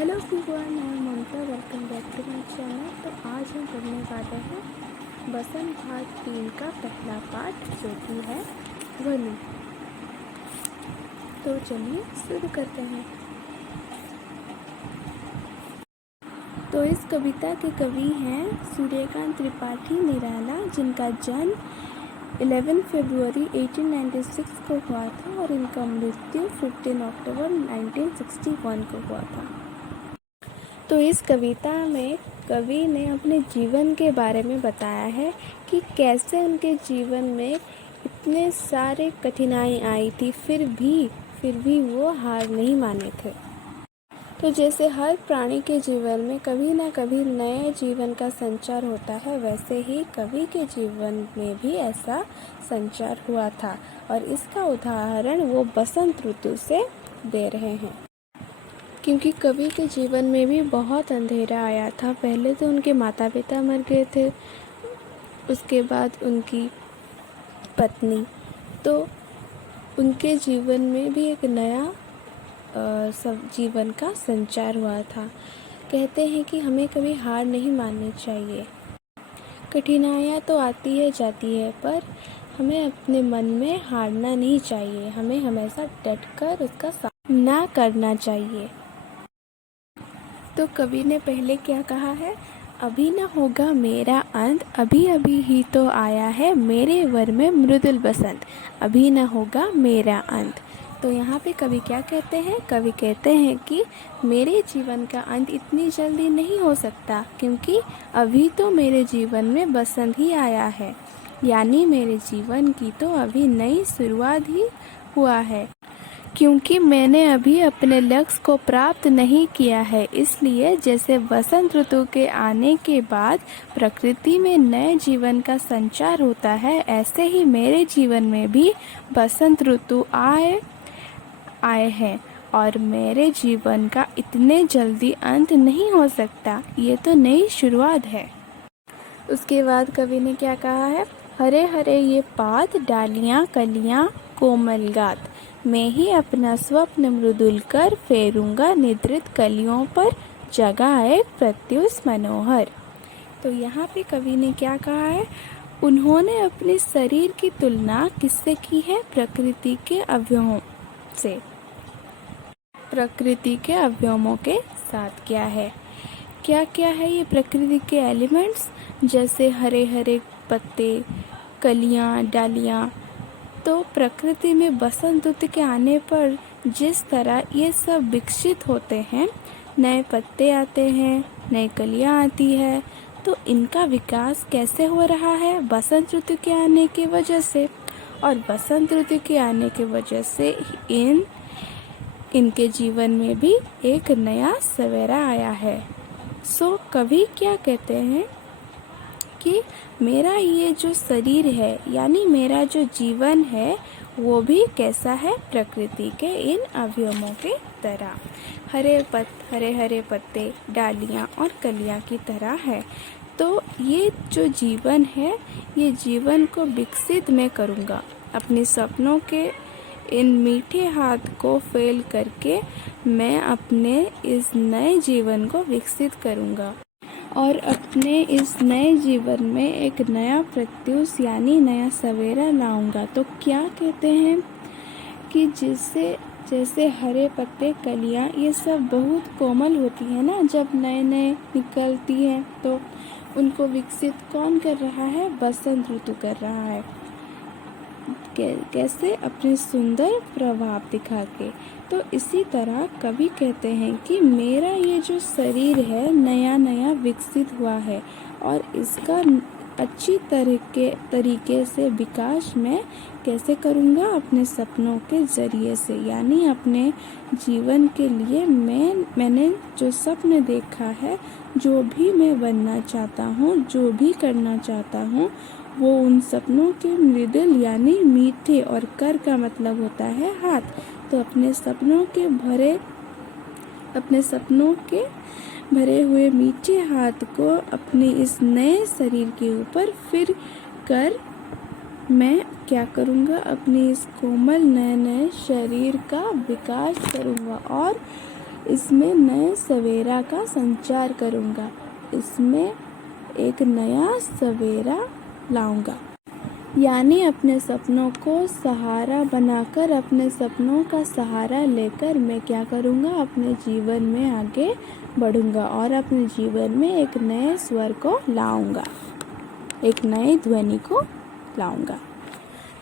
Hello everyone, I am Mamata. Welcome back to my channel. तो आज हम पढ़ने वाले हैं बसंत भाग 3 का पहला पाठ, जो कि है वनु। तो चलिए शुरू करते हैं। तो इस कविता के कवि हैं सूर्यकांत त्रिपाठी निराला, जिनका जन्म 11 फरवरी 1896 को हुआ था और इनका मृत्यु 15 अक्टूबर 1961 को हुआ था। तो इस कविता में कवि ने अपने जीवन के बारे में बताया है कि कैसे उनके जीवन में इतने सारे कठिनाई आई थी, फिर भी वो हार नहीं माने थे। तो जैसे हर प्राणी के जीवन में कभी ना कभी नए जीवन का संचार होता है, वैसे ही कवि के जीवन में भी ऐसा संचार हुआ था और इसका उदाहरण वो बसंत ऋतु से दे रहे हैं। क्योंकि कवि के जीवन में भी बहुत अंधेरा आया था। पहले तो उनके माता पिता मर गए थे, उसके बाद उनकी पत्नी, तो उनके जीवन में भी एक नया सब जीवन का संचार हुआ था। कहते हैं कि हमें कभी हार नहीं माननी चाहिए। कठिनाइयाँ तो आती है जाती है, पर हमें अपने मन में हारना नहीं चाहिए। हमें हमेशा डटकर उसका सामना करना चाहिए। तो कवि ने पहले क्या कहा है? अभी न होगा मेरा अंत, अभी अभी ही तो आया है मेरे वर में मृदुल बसंत। अभी न होगा मेरा अंत। तो यहाँ पे कवि क्या कहते हैं? कवि कहते हैं कि मेरे जीवन का अंत इतनी जल्दी नहीं हो सकता, क्योंकि अभी तो मेरे जीवन में बसंत ही आया है, यानी मेरे जीवन की तो अभी नई शुरुआत ही हुआ है। क्योंकि मैंने अभी अपने लक्ष्य को प्राप्त नहीं किया है, इसलिए जैसे बसंत ऋतु के आने के बाद प्रकृति में नए जीवन का संचार होता है, ऐसे ही मेरे जीवन में भी बसंत ऋतु आए हैं और मेरे जीवन का इतने जल्दी अंत नहीं हो सकता। ये तो नई शुरुआत है। उसके बाद कवि ने क्या कहा है? हरे हरे ये पात, डालियाँ कलियाँ कोमल गात, मैं ही अपना स्वप्न मृदुल कर फेरूंगा निद्रित कलियों पर, जगा एक प्रत्युष मनोहर। तो यहाँ पे कवि ने क्या कहा है? उन्होंने अपने शरीर की तुलना किससे की है? प्रकृति के अवयवों से, प्रकृति के अवयवों के साथ किया है। क्या क्या है ये प्रकृति के एलिमेंट्स? जैसे हरे हरे पत्ते, कलियाँ, डालियाँ। तो प्रकृति में बसंत ऋतु के आने पर जिस तरह ये सब विकसित होते हैं, नए पत्ते आते हैं, नई कलियाँ आती है, तो इनका विकास कैसे हो रहा है? बसंत ऋतु के आने की वजह से। और बसंत ऋतु के आने की वजह से इनके जीवन में भी एक नया सवेरा आया है। सो कवि क्या कहते हैं कि मेरा ये जो शरीर है, यानी मेरा जो जीवन है, वो भी कैसा है? प्रकृति के इन अवयवों के तरह, हरे हरे पत्ते, डालियाँ और कलियाँ की तरह है। तो ये जो जीवन है, ये जीवन को विकसित मैं करूँगा। अपने सपनों के इन मीठे हाथ को फैल करके मैं अपने इस नए जीवन को विकसित करूँगा और अपने इस नए जीवन में एक नया प्रत्युष यानी नया सवेरा लाऊंगा। तो क्या कहते हैं कि जैसे हरे पत्ते, कलियाँ, ये सब बहुत कोमल होती है ना, जब नए नए निकलती हैं, तो उनको विकसित कौन कर रहा है? बसंत ऋतु कर रहा है। कैसे? अपने सुंदर प्रभाव दिखा के। तो इसी तरह कवि कहते हैं कि मेरा ये जो शरीर है, नया नया विकसित हुआ है और इसका अच्छी तरीके से विकास मैं कैसे करूँगा? अपने सपनों के ज़रिए से, यानी अपने जीवन के लिए मैंने जो सपने देखा है, जो भी मैं बनना चाहता हूँ, जो भी करना चाहता हूँ, वो उन सपनों के मृदुल यानी मीठे, और कर का मतलब होता है हाथ। तो अपने सपनों के भरे हुए मीठे हाथ को अपने इस नए शरीर के ऊपर फिर कर मैं क्या करूँगा? अपने इस कोमल नए नए शरीर का विकास करूँगा और इसमें नए सवेरा का संचार करूँगा, इसमें एक नया सवेरा लाऊंगा। यानी अपने सपनों को सहारा बनाकर, अपने सपनों का सहारा लेकर मैं क्या करूँगा, अपने जीवन में आगे बढ़ूँगा और अपने जीवन में एक नए स्वर को लाऊंगा, एक नई ध्वनि को लाऊंगा।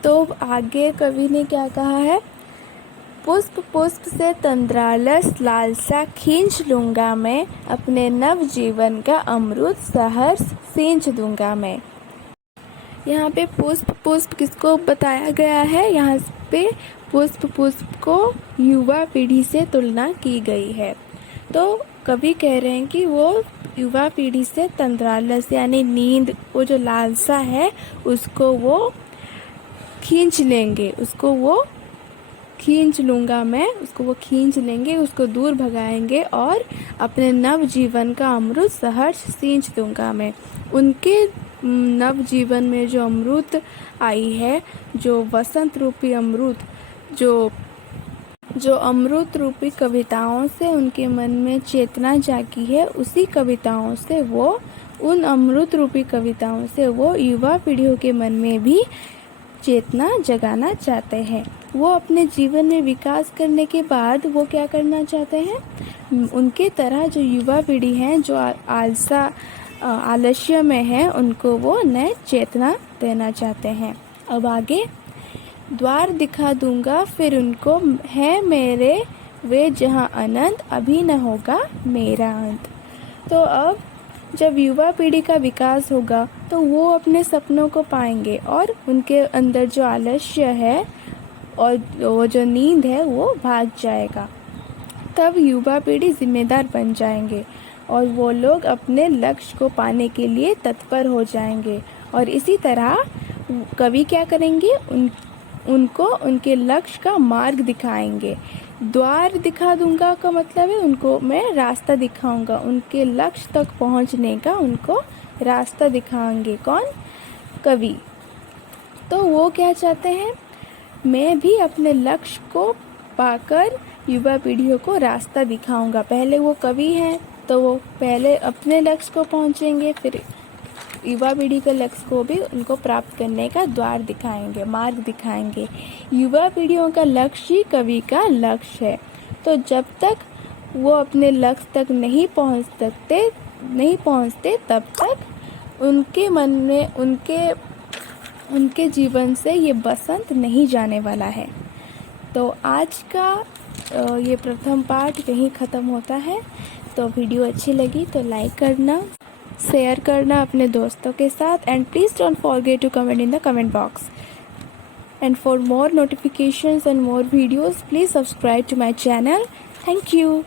तो आगे कवि ने क्या कहा है, पुष्प पुष्प से तंद्रालस लालसा खींच लूँगा मैं, अपने नव जीवन का अमृत सहर्ष सींच दूँगा मैं। यहाँ पे पुष्प पुष्प किसको बताया गया है, यहाँ पे पुष्प पुष्प को युवा पीढ़ी से तुलना की गई है। तो कवि कह रहे हैं कि वो युवा पीढ़ी से तंद्रालस यानी नींद, वो जो लालसा है उसको वो खींच लेंगे, उसको वो खींच लूँगा मैं, उसको वो खींच लेंगे, उसको दूर भगाएंगे और अपने नव जीवन का अमृत सहर्ष सींच दूँगा मैं। उनके नव जीवन में जो अमृत आई है, जो वसंत रूपी अमृत, जो अमृत रूपी कविताओं से उनके मन में चेतना जागी है, उसी कविताओं से वो, उन अमृत रूपी कविताओं से वो युवा पीढ़ियों के मन में भी चेतना जगाना चाहते हैं। वो अपने जीवन में विकास करने के बाद वो क्या करना चाहते हैं, उनके तरह जो युवा पीढ़ी है, जो आलस्य में है, उनको वो नए चेतना देना चाहते हैं। अब आगे, द्वार दिखा दूंगा फिर उनको, है मेरे वे जहाँ अनंत, अभी न होगा मेरा अंत। तो अब जब युवा पीढ़ी का विकास होगा तो वो अपने सपनों को पाएंगे और उनके अंदर जो आलस्य है और वो जो नींद है वो भाग जाएगा। तब युवा पीढ़ी जिम्मेदार बन जाएंगे और वो लोग अपने लक्ष्य को पाने के लिए तत्पर हो जाएंगे। और इसी तरह कवि क्या करेंगे, उनको उनके लक्ष्य का मार्ग दिखाएंगे। द्वार दिखा दूंगा का मतलब है उनको मैं रास्ता दिखाऊंगा, उनके लक्ष्य तक पहुंचने का उनको रास्ता दिखाएंगे। कौन, कवि। तो वो क्या चाहते हैं, मैं भी अपने लक्ष्य को पाकर युवा पीढ़ियों को रास्ता दिखाऊंगा। पहले वो कवि हैं तो वो पहले अपने लक्ष्य को पहुंचेंगे, फिर युवा पीढ़ी के लक्ष्य को भी उनको प्राप्त करने का द्वार दिखाएंगे, मार्ग दिखाएंगे। युवा पीढ़ियों का लक्ष्य ही कवि का लक्ष्य है। तो जब तक वो अपने लक्ष्य तक नहीं पहुंचते तब तक उनके मन में, उनके जीवन से ये बसंत नहीं जाने वाला है। तो आज का ये प्रथम पाठ यहीं ख़त्म होता है। तो वीडियो अच्छी लगी तो लाइक करना, शेयर करना अपने दोस्तों के साथ, and please don't forget to comment in the comment box. And for more notifications and more videos, please subscribe to my channel. Thank you.